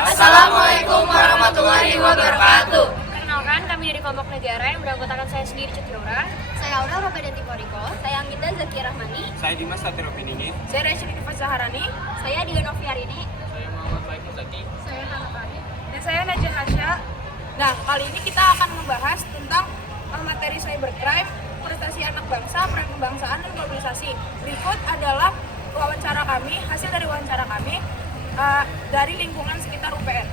Assalamualaikum warahmatullahi wabarakatuh. Perkenalkan, kami dari kelompok negara yang beranggotakan saya sendiri, Cetiora. Saya Aura Robedanti Koriko. Saya Angginda Zaki Rahmani. Saya Dimas Satrio Piningit. Saya Rachel Saharani. Saya Diga Noviarini. Saya Muhammad Faikul Zaki. Saya Hana Fani. Dan saya Najah Hasya. Nah, kali ini kita akan membahas tentang materi cybercrime, prestasi anak bangsa, peran kebangsaan, dan globalisasi. Berikut adalah wawancara kami, hasil dari wawancara kami dari lingkungan sekitar UPN.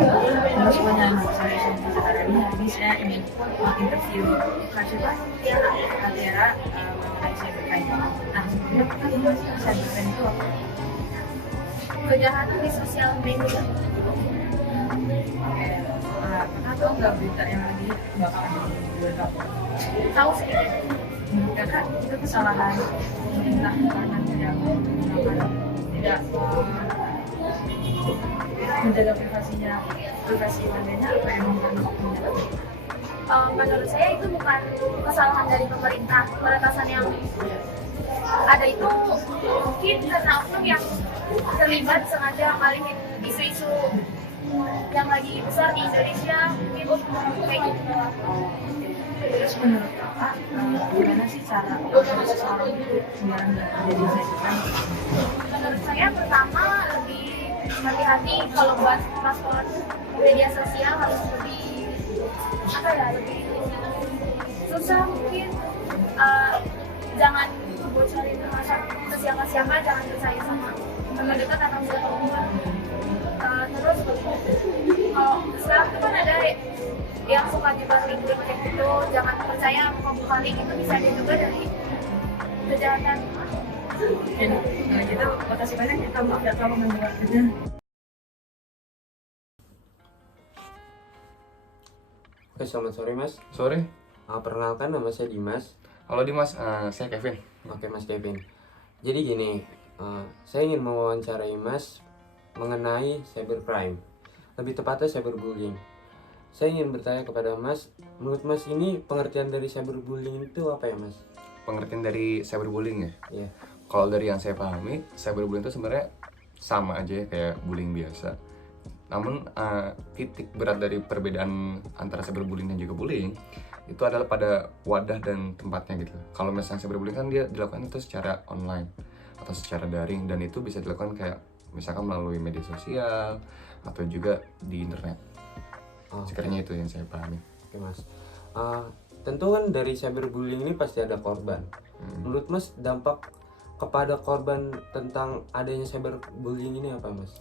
Halo semuanya, nama saya Shanti Saharani. Hari ini saya ingin interview Kak Tiara mengenai cybercrime. Nah, sebelumnya cybercrime itu apa? Kejahatan di sosial media. Oke, Kakak tahu nggak berita yang lagi bakalan dibuat? Tahu sedikit. Menurut Kakak itu kesalahan pemerintah karena tidak menjaga privasi warganya, apa yang menurut? Menurut saya itu bukan kesalahan dari pemerintah. Peretasan yang ada itu mungkin karena oknum yang terlibat sengaja ngalihin isu-isu yang lagi besar di Indonesia, mungkin kayak gitu. Terus menurut Kakak, gimana sih cara seseorang itu biar nggak terjadi cybercrime? Menurut saya pertama lebih hati-hati kalau buat password media sosial harus lebih lebih susah mungkin. Jangan bocorin ke siapa-siapa, jangan percaya sama teman dekat atau teman. Terus kalau sekarang itu kan ada yang suka nyebar link-link kayak gitu, jangan percaya buka link itu bisa juga dari kejahatan. Nah gitu, makasih banyak kita udah telah membuatnya. Oke, selamat sore Mas. Sore. Perkenalkan, nama saya Dimas. Halo Dimas, saya Kevin. Oke Mas Kevin. Jadi gini, saya ingin mewawancarai Mas mengenai cybercrime. Lebih tepatnya cyberbullying. Saya ingin bertanya kepada Mas, menurut Mas ini pengertian dari cyberbullying itu apa ya Mas? Pengertian dari cyberbullying ya? Iya. Kalau dari yang saya pahami, cyberbullying itu sebenarnya sama aja ya kayak bullying biasa. Namun titik berat dari perbedaan antara cyberbullying dan juga bullying itu adalah pada wadah dan tempatnya gitu. Kalau misalnya cyberbullying kan dia dilakukan itu secara online atau secara daring, dan itu bisa dilakukan kayak misalkan melalui media sosial atau juga di internet. Sekiranya itu yang saya pahami. Oke Mas. Tentu kan dari cyberbullying ini pasti ada korban. Menurut Mas dampak kepada korban tentang adanya cyberbullying ini apa Mas?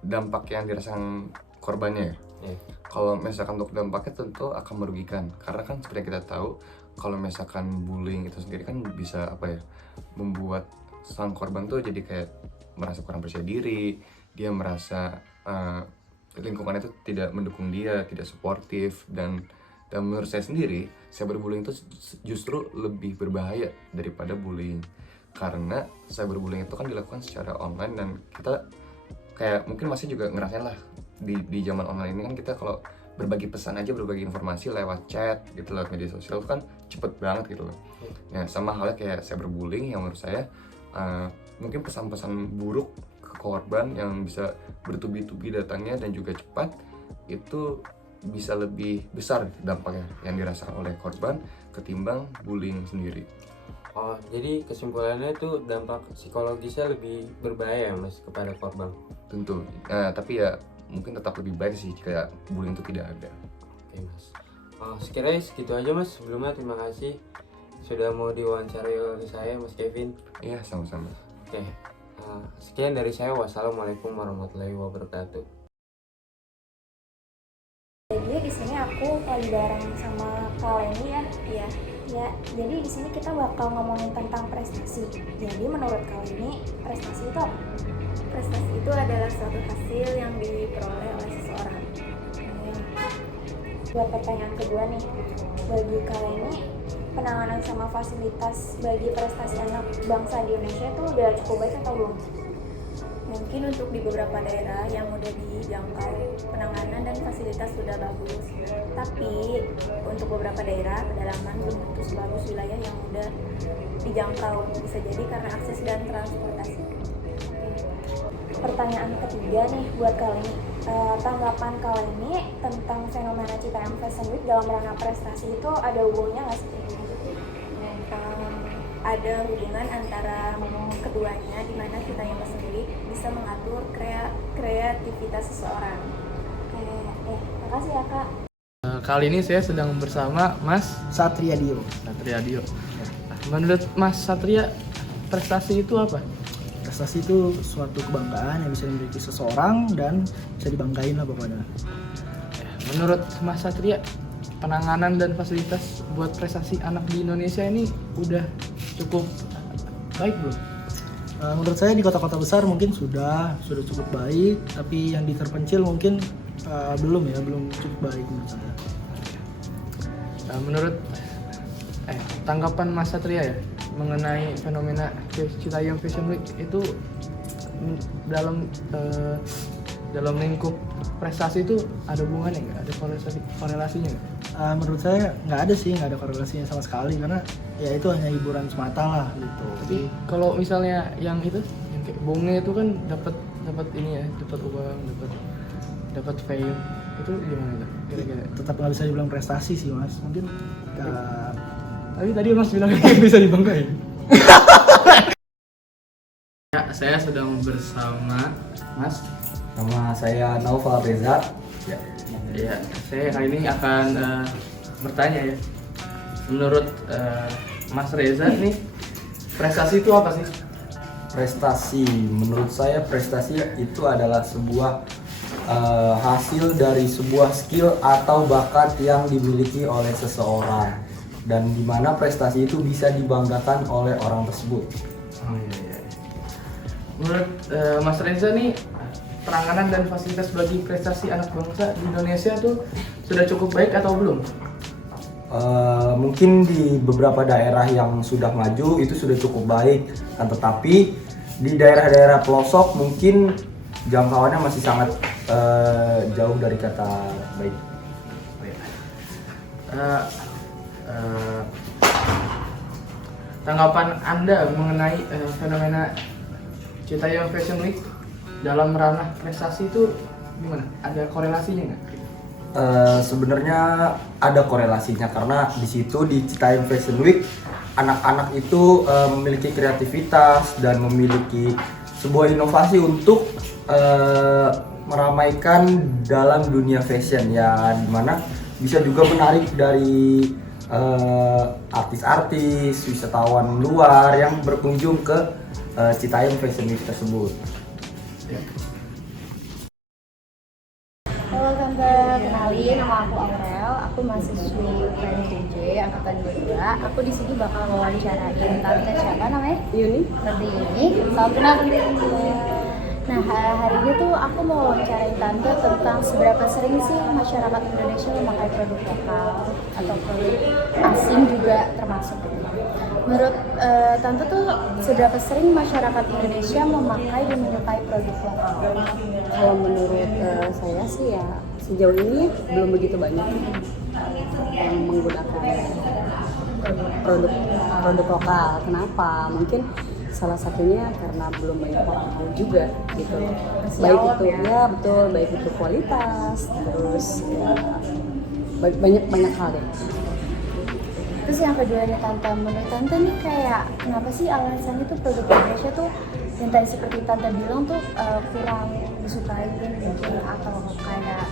Dampak yang dirasakan korbannya ya? Kalau misalkan untuk dampaknya tentu akan merugikan, karena kan seperti yang kita tahu kalau misalkan bullying itu sendiri kan bisa membuat sang korban tuh jadi kayak merasa kurang percaya diri, dia merasa lingkungan itu tidak mendukung dia, tidak suportif, dan menurut saya sendiri cyberbullying itu justru lebih berbahaya daripada bullying, karena cyberbullying itu kan dilakukan secara online dan kita kayak mungkin masih juga ngerasain lah di zaman online ini kan kita kalau berbagi pesan aja, berbagi informasi lewat chat gitu, lewat media sosial itu kan cepet banget gitu loh. Ya sama halnya kayak cyberbullying yang menurut saya mungkin pesan-pesan buruk ke korban yang bisa bertubi-tubi datangnya dan juga cepat, itu bisa lebih besar dampaknya yang dirasakan oleh korban ketimbang bullying sendiri. Jadi kesimpulannya itu dampak psikologisnya lebih berbahaya ya Mas kepada korban? Tentu, tapi ya mungkin tetap lebih baik sih jika bullying itu tidak ada. Oke Mas. Sekiranya segitu aja Mas. Sebelumnya terima kasih sudah mau diwawancarai oleh saya Mas Kevin. Iya, sama-sama. Oke. Sekian dari saya. Wassalamualaikum warahmatullahi wabarakatuh. Jadi di sini aku lagi bareng sama Kak Leni ya. Iya. Ya, jadi di sini kita bakal ngomongin tentang prestasi. Jadi menurut Kak Leni, prestasi itu apa? Prestasi itu adalah suatu hasil yang diperoleh oleh seseorang. Buat pertanyaan kedua nih, bagi Kak Leni, penanganan sama fasilitas bagi prestasi anak bangsa di Indonesia itu udah cukup baik atau belum? Mungkin untuk di beberapa daerah yang mudah dijangkau, penanganan dan fasilitas sudah bagus. Tapi untuk beberapa daerah, pedalaman belum tentu sebagus wilayah yang mudah dijangkau. Bisa jadi karena akses dan transportasi. pertanyaan ketiga nih buat kalian. Tanggapan kalian ini tentang fenomena Citayam Fashion Week dalam ranah prestasi itu ada hubungannya nggak sih? Ada hubungan antara keduanya, di mana Citayam Fashion Week bisa mengatur kreativitas seseorang. Makasih ya Kak. Kali ini saya sedang bersama Mas Satria Dio. Menurut Mas Satria, prestasi itu apa? Prestasi itu suatu kebanggaan yang bisa dimiliki seseorang dan bisa dibanggain lah pokoknya. Menurut Mas Satria, penanganan dan fasilitas buat prestasi anak di Indonesia ini udah cukup baik belum? Menurut saya di kota-kota besar mungkin sudah cukup baik, tapi yang di terpencil mungkin belum cukup baik menurut saya. Menurut tanggapan Mas Satria ya mengenai fenomena Citayam Fashion Week itu dalam lingkup prestasi itu ada hubungannya nggak? Ada korelasinya nggak? Menurut saya nggak ada korelasinya sama sekali, karena ya itu hanya hiburan semata lah gitu. Tapi kalau misalnya yang itu yang kayak bonge itu kan dapat ini ya, dapat uang, dapat fame, itu gimana itu kira-kira? Tetap nggak bisa dibilang prestasi sih Mas, mungkin tapi tadi Mas bilang bisa dibanggain. Ya, saya sedang bersama Mas. Nama saya Naufal Reza. Ya, saya hari ini akan bertanya ya. Menurut Mas Reza nih, prestasi itu apa sih? Prestasi, menurut saya prestasi itu adalah sebuah hasil dari sebuah skill atau bakat yang dimiliki oleh seseorang, dan di mana prestasi itu bisa dibanggakan oleh orang tersebut. Oh iya. Menurut Mas Reza nih, penanganan dan fasilitas bagi prestasi anak bangsa di Indonesia tuh sudah cukup baik atau belum? Mungkin di beberapa daerah yang sudah maju itu sudah cukup baik, kan, tetapi di daerah-daerah pelosok mungkin jangkauannya masih sangat jauh dari kata baik. Tanggapan Anda mengenai fenomena Citayam Fashion Week dalam ranah prestasi itu gimana? Ada korelasinya nggak? Sebenarnya ada korelasinya, karena di situ di Citayam Fashion Week anak-anak itu memiliki kreativitas dan memiliki sebuah inovasi untuk meramaikan dalam dunia fashion, ya, dimana bisa juga menarik dari artis-artis, wisatawan luar yang berkunjung ke Citayam Fashion Week tersebut. Halo Tante, kenalin, nama aku Aurel. Aku mahasiswi PNJ angkatan 22. Aku di sini bakal wawancarain Tante siapa namanya? Yuni. Tante Yuni. Salam kenal Tante Yuni. Nah, hari ini tuh aku mau wawancarain Tante tentang seberapa sering sih masyarakat Indonesia memakai produk lokal atau produk asing juga termasuk. Menurut Tante tuh seberapa sering masyarakat Indonesia memakai dan menyukai produk lokal? Kalau menurut saya sih ya sejauh ini belum begitu banyak yang menggunakan produk lokal. Kenapa? Mungkin salah satunya karena belum banyak orang tahu juga gitu. Baik itu ya betul, baik itu kualitas, terus ya, banyak hal deh. Terus yang kedua nih Tante, menurut Tante nih kayak kenapa sih alasannya tuh produk Indonesia tuh yang tadi seperti Tante bilang tuh kurang disukai mungkin, atau kayak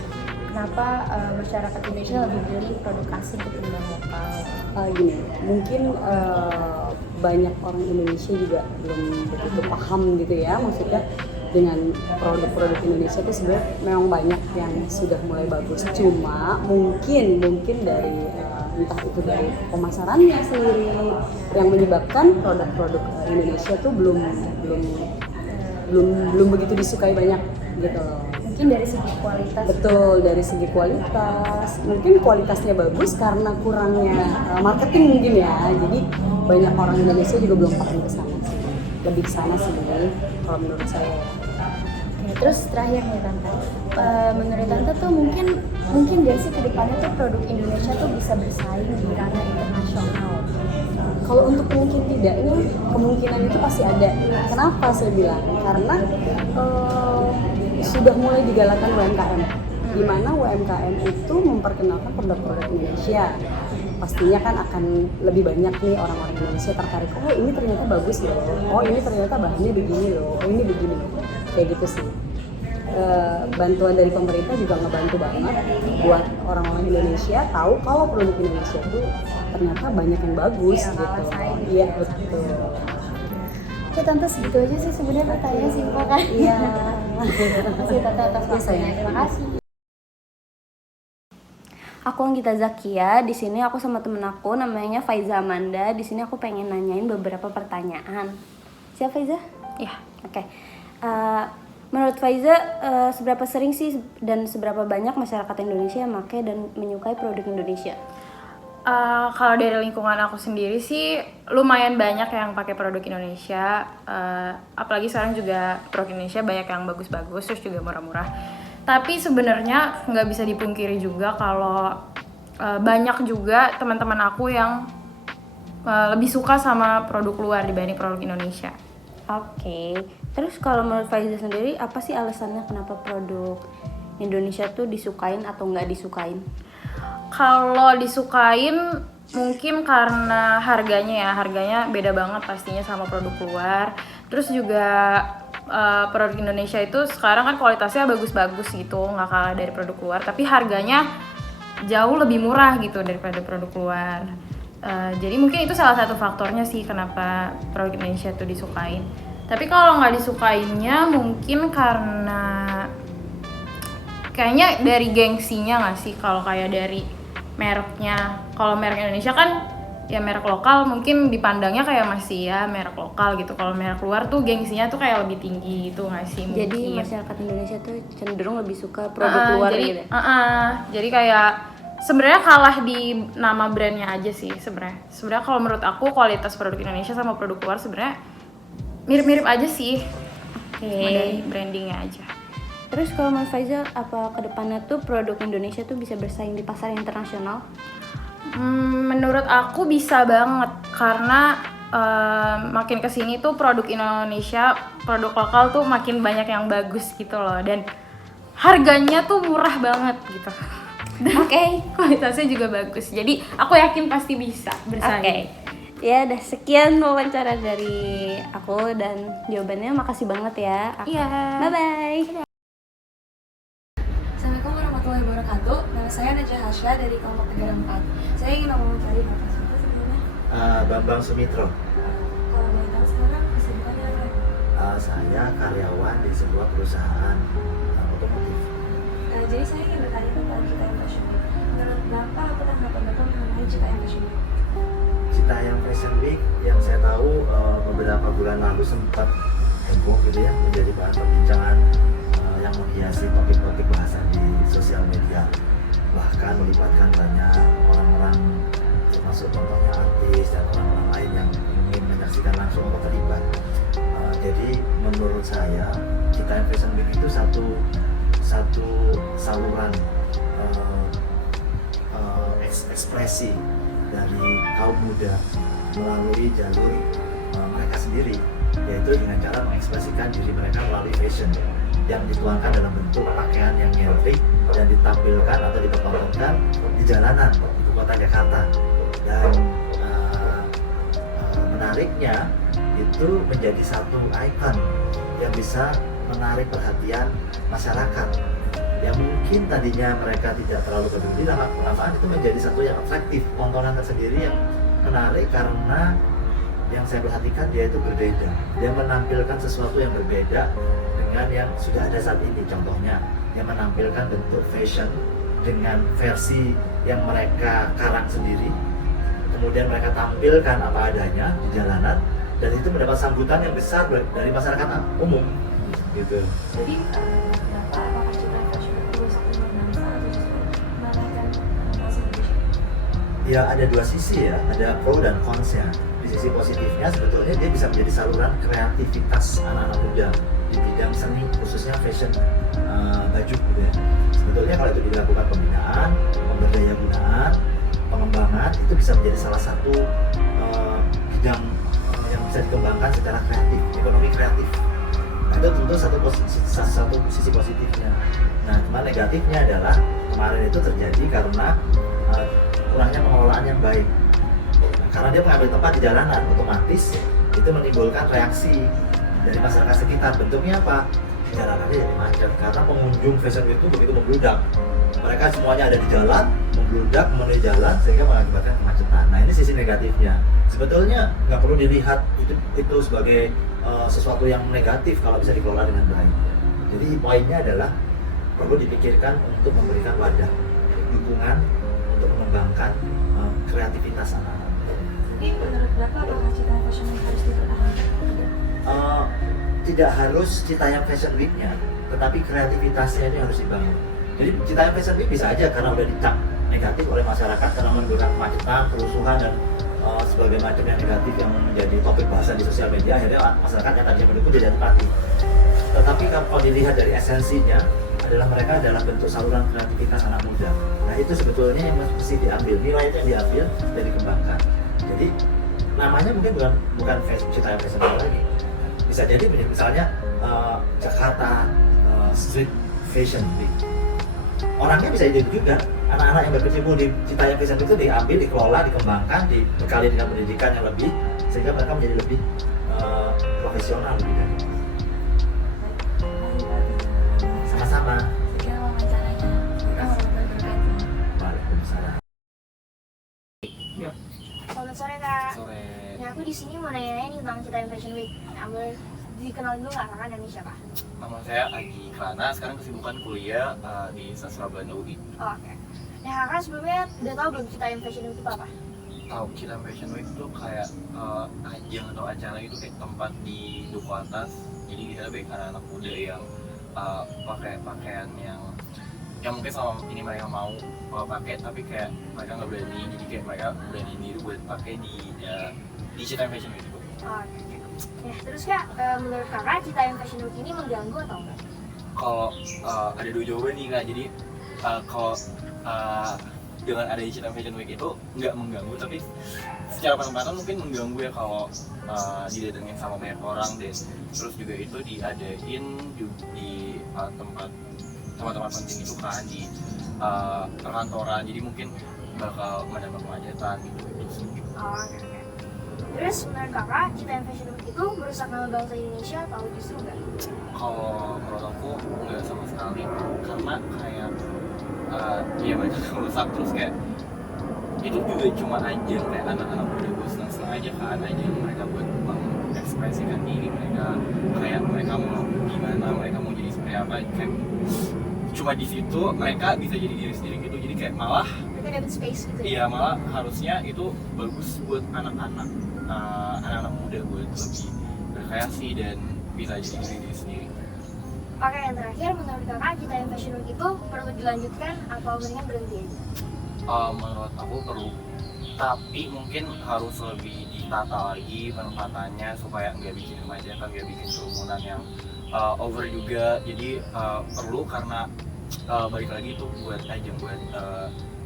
kenapa masyarakat Indonesia lebih beli produk asing ketimbang lokal? Gini, mungkin banyak orang Indonesia juga belum begitu paham gitu ya, maksudnya dengan produk-produk Indonesia itu sebenarnya memang banyak yang sudah mulai bagus, cuma mungkin dari entah itu dari pemasarannya sendiri yang menyebabkan produk-produk Indonesia tuh belum begitu disukai banyak gitu loh. Mungkin dari segi kualitas. Betul, dari segi kualitas. Mungkin kualitasnya bagus karena kurangnya marketing mungkin ya. Jadi banyak orang Indonesia juga belum paham ke sana sih. Lebih ke sana sih kalau menurut saya. Terus terakhir nih Tante, menurut Tante tuh mungkin gak sih kedepannya tuh produk Indonesia tuh bisa bersaing di ranah internasional? Kalau untuk mungkin tidak, ini kemungkinan itu pasti ada. Kenapa saya bilang? Karena sudah mulai digalakan UMKM, di mana UMKM itu memperkenalkan produk-produk Indonesia. Pastinya kan akan lebih banyak nih orang-orang Indonesia tertarik. Oh ini ternyata bagus loh. Oh ini ternyata bahannya begini loh. Oh ini begini loh. Kayak gitu sih. Bantuan dari pemerintah juga ngebantu banget buat orang-orang Indonesia tahu kalau produk Indonesia itu ternyata banyak yang bagus gitu. Iya betul. Oke Tante, segitu aja sih sebenarnya pertanyaan simpel kan? Iya. Terima kasih Tante atas waktunya. Terima kasih. Aku Anggita Zakia. Di sini aku sama temen aku namanya Faiza Amanda. Di sini aku pengen nanyain beberapa pertanyaan. Siap Faiza? Ya, oke. Menurut Faiza, seberapa sering sih dan seberapa banyak masyarakat Indonesia yang pakai dan menyukai produk Indonesia? Kalau dari lingkungan aku sendiri sih lumayan banyak yang pakai produk Indonesia. Apalagi sekarang juga produk Indonesia banyak yang bagus-bagus, terus juga murah-murah. Tapi sebenarnya nggak bisa dipungkiri juga kalau banyak juga teman-teman aku yang lebih suka sama produk luar dibanding produk Indonesia. Oke. Terus kalau menurut Faiza sendiri, apa sih alasannya kenapa produk Indonesia tuh disukain atau nggak disukain? Kalau disukain mungkin karena harganya beda banget pastinya sama produk luar. Terus juga produk Indonesia itu sekarang kan kualitasnya bagus-bagus gitu, nggak kalah dari produk luar, tapi harganya jauh lebih murah gitu daripada produk luar. Jadi mungkin itu salah satu faktornya sih kenapa produk Indonesia itu disukain. Tapi kalau nggak disukainnya mungkin karena kayaknya dari gengsinya nggak sih, kalau kayak dari mereknya. Kalau merek Indonesia kan ya merek lokal mungkin dipandangnya kayak masih ya merek lokal gitu. Kalau merek luar tuh gengsinya tuh kayak lebih tinggi gitu nggak sih mungkin. Jadi masyarakat Indonesia tuh cenderung lebih suka produk luar jadi, gitu. Jadi kayak sebenarnya kalah di nama brandnya aja sih sebenarnya. Sebenarnya kalau menurut aku kualitas produk Indonesia sama produk luar sebenarnya mirip-mirip aja sih. Cuma dari brandingnya aja. Terus kalau Mas Faizal, apa kedepannya tuh produk Indonesia tuh bisa bersaing di pasar internasional? Menurut aku bisa banget karena makin kesini tuh produk Indonesia, produk lokal tuh makin banyak yang bagus gitu loh, dan harganya tuh murah banget gitu. Oke, kualitasnya juga bagus. Jadi aku yakin pasti bisa bersaing. Ya udah, sekian wawancara dari aku dan jawabannya makasih banget ya. Iya. Bye-bye. Assalamualaikum warahmatullahi wabarakatuh. Nama saya Najah Hasya dari kelompok 34. Saya ingin mewawancari Bapak siapa sebelumnya? Bambang Sumitro. Kalau boleh tahu sekarang kesibukannya apa? Saya karyawan di sebuah perusahaan otomotif. Jadi saya ingin bertanya tentang Citayam Fashion Week. Menurut Bapak, apa tanggapan Bapak mengenai Citayam Fashion Week? Citayam Fashion Week yang saya tahu beberapa bulan lalu sempat heboh gitu ya, menjadi bahan perbincangan yang menghiasi topik-topik bahasan di sosial media, bahkan melibatkan banyak orang-orang termasuk contohnya artis dan orang-orang lain yang ingin menyaksikan langsung atau terlibat. Jadi menurut saya Citayam Fashion Week itu satu saluran ekspresi dari kaum muda melalui jalur mereka sendiri, yaitu dengan cara mengekspresikan diri mereka melalui fashion yang dituangkan dalam bentuk pakaian yang nyentrik dan ditampilkan atau dipertontonkan di jalanan ibu kota Jakarta. Dan menariknya itu menjadi satu ikon yang bisa menarik perhatian masyarakat yang mungkin tadinya mereka tidak terlalu peduli, lama-lamaan itu menjadi satu yang atraktif, tontonan tersendiri yang menarik karena yang saya perhatikan dia itu berbeda, dia menampilkan sesuatu yang berbeda dengan yang sudah ada saat ini. Contohnya dia menampilkan bentuk fashion dengan versi yang mereka karang sendiri, kemudian mereka tampilkan apa adanya di jalanan, dan itu mendapat sambutan yang besar dari masyarakat umum gitu. Jadi apakah Citayam Fashion Week itu satu bangsa atau justru menaikkan bangsa Indonesia? Ya ada dua sisi ya, ada pro dan cons-nya. Di sisi positifnya sebetulnya dia bisa menjadi saluran kreativitas anak-anak muda di bidang seni, khususnya fashion baju gitu ya. Sebetulnya kalau itu dilakukan pembinaan, pemberdayaan, pengembangan, itu bisa menjadi salah satu bidang yang bisa dikembangkan secara kreatif, ekonomi kreatif. Nah, itu tentu satu sisi positifnya. Nah, cuma negatifnya adalah kemarin itu terjadi karena kurangnya pengelolaan yang baik. Nah, karena dia mengambil tempat di jalanan, otomatis itu menimbulkan reaksi dari masyarakat sekitar. Bentuknya apa? Jalanannya jadi macet karena pengunjung Fashion Week itu begitu membludak. Mereka semuanya ada di jalan, membludak memenuhi jalan sehingga mengakibatkan kemacetan. Nah, ini sisi negatifnya. Sebetulnya nggak perlu dilihat itu sebagai sesuatu yang negatif kalau bisa dikelola dengan baik. Jadi poinnya adalah perlu dipikirkan untuk memberikan wadah, dukungan untuk mengembangkan kreativitas anak-anak. Jadi menurut Bapak apakah Citayam Fashion Week harus dipertahankan? Tidak harus Citayam Fashion Week-nya, tetapi kreativitasnya ini harus dibangun. Jadi Citayam Fashion Week bisa aja karena udah dicap negatif oleh masyarakat karena menimbulkan kemacetan, kerusuhan dan sebagai macam yang negatif yang menjadi topik bahasan di sosial media, akhirnya masyarakat yang tadinya mendukung jadi antipati. Tetapi kalau dilihat dari esensinya adalah mereka adalah bentuk saluran kreativitas anak muda. Nah, itu sebetulnya yang mesti diambil, nilainya diambil dan dikembangkan. Jadi namanya mungkin bukan Citayam Fashion Week lagi. Bisa jadi misalnya Jakarta Street Fashion Week. Orangnya bisa jadi juga anak-anak yang berkecimpung di Citayam Fashion Week itu diambil, dikelola, dikembangkan, dibekali dengan pendidikan yang lebih sehingga mereka menjadi lebih profesional lebih dari. Sama-sama. Waalaikumsalam. Selamat sore Kak. Sore. Nah, aku di sini mau nanya nih tentang Citayam Fashion Week. Boleh dikenal dulu nggak kakak dari siapa? Nama saya Agi Krana, sekarang kesibukan kuliah di Sastra Belanda UI. Oh, oke. Nah kakak sebelumnya udah tahu belum Citayam Fashion Week itu apa? Tahu Citayam Fashion Week itu kayak ajang atau acara itu kayak tempat di Duku Atas. Jadi kita baik anak-anak muda yang pakai pakaian yang mungkin selama ini mereka mau pakai tapi kayak mereka nggak berani, jadi kayak mereka berani diri buat pakai di Citayam Fashion Week itu. Oh, oke. Nah terus Kak, menurut kakak Citayam Fashion Week ini mengganggu atau enggak? Kalau ada dua jawaban nih Kak, jadi kalau dengan adanya Citayam Fashion Week itu nggak mengganggu, tapi secara penempatan mungkin mengganggu ya kalau didatengin sama banyak orang deh. Terus juga itu diadain di tempat-tempat penting itu kan di perkantoran, jadi mungkin bakal menambah kemacetan gitu. Oh, oke. Terus menurut kakak Citayam Fashion Week itu merusak nama bangsa Indonesia atau justru enggak? Kalau menurut aku nggak sama sekali, karena kayak ya mereka merusak terus kayak itu juga cuma ajang kayak anak-anak muda gue senang aja kan, ajang mereka buat mengekspresikan diri mereka, kayak mereka mau gimana, mereka mau jadi seperti apa, kayak cuma di situ mereka bisa jadi diri sendiri gitu. Jadi kayak malah mereka dapat space gitu ya? Iya, malah harusnya itu bagus buat anak-anak muda buat lebih berkreasi dan bisa jadi diri sendiri. Oke, yang terakhir menurut kakak Citayam Fashion Week itu perlu dilanjutkan atau mendingan berhenti aja? Menurut aku perlu, tapi mungkin harus lebih ditata lagi penempatannya supaya nggak bikin kemacetan, nggak bikin kerumunan yang over juga. Jadi perlu karena balik lagi itu buat ajang buat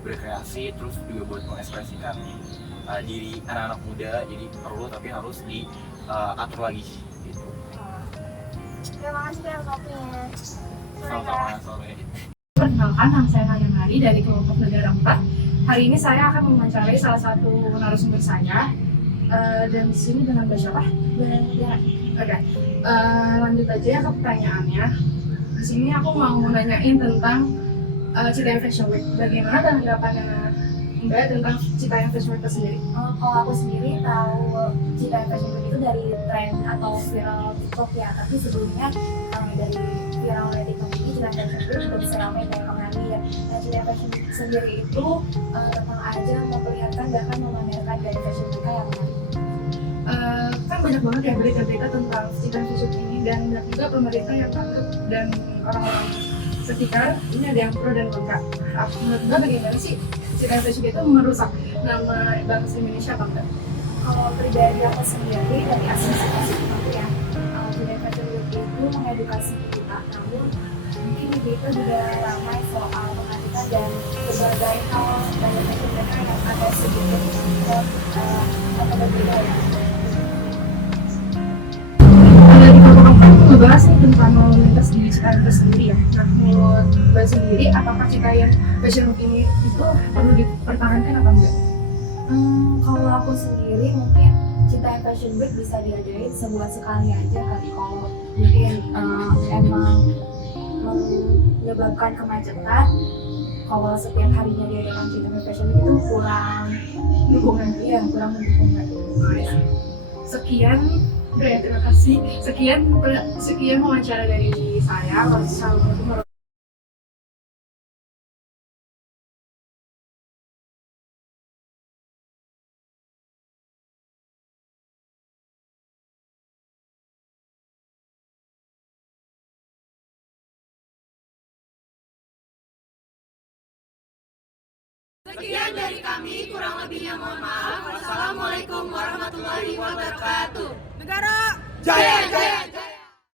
berkreasi, terus juga buat mengekspresikan diri anak-anak muda. Jadi perlu, tapi harus diatur lagi gitu. Terima kasih atas waktunya. Sama-sama, sore. Perkenalkan, nama saya Nadia Mari dari kelompok Negara 4. Hari ini saya akan mewawancarai salah satu narasumber saya. Dan di sini dengan Mbak siapa? Oke. Lanjut aja ya ke pertanyaannya. Di sini aku mau nanyain tentang Citayam Fashion Week. Bagaimana tanggapannya Mbak tentang Citayam Fashion Week itu sendiri? Kalau aku sendiri tahu Citayam Fashion Week itu dari tren atau viral TikTok ya, tapi sebelumnya dari viral TikTok ini Citayam Fashion Week juga bisa ramai kayak mengalir. Nah, Citayam Fashion Week sendiri itu tentang aja memperlihatkan bahkan memamerkan dari fashion mereka yang menarik. Kan banyak banget ya berita-berita tentang Citayam Fashion ini dan juga pemerintah yang takut dan orang-orang sekitar ini ada yang pro dan kontra. Menurut Mbak bagaimana sih Citayam Fashion itu merusak nama bangsa Indonesia apa enggak? Kalau pribadi aku sendiri dari asumsi positif aku ya, Citayam Fashion Week itu mengedukasi kita, namun mungkin itu juga ramai soal mengadukan dan berbagai hal dari fashion mereka yang ada sedikit atau berbeda ya. ngebahas nih tentang lalu lintas di Citarum sendiri ya. Nah, menurut Mbak sendiri, apakah Citayam Fashion Week ini itu perlu dipertahankan apa enggak? Kalau aku sendiri mungkin Citayam Fashion Week bisa diadain sebulan sekali aja kali. Kalau mungkin emang menyebabkan kemacetan, kalau setiap harinya diadakan Citayam Fashion Week itu kurang Dukungan, iya kurang mendukung. Sekian, terima kasih. Sekian wawancara dari saya. Wassalamualaikum warahmatullahi Sekian dari kami, kurang lebihnya mohon maaf. Wassalamualaikum warahmatullahi wabarakatuh.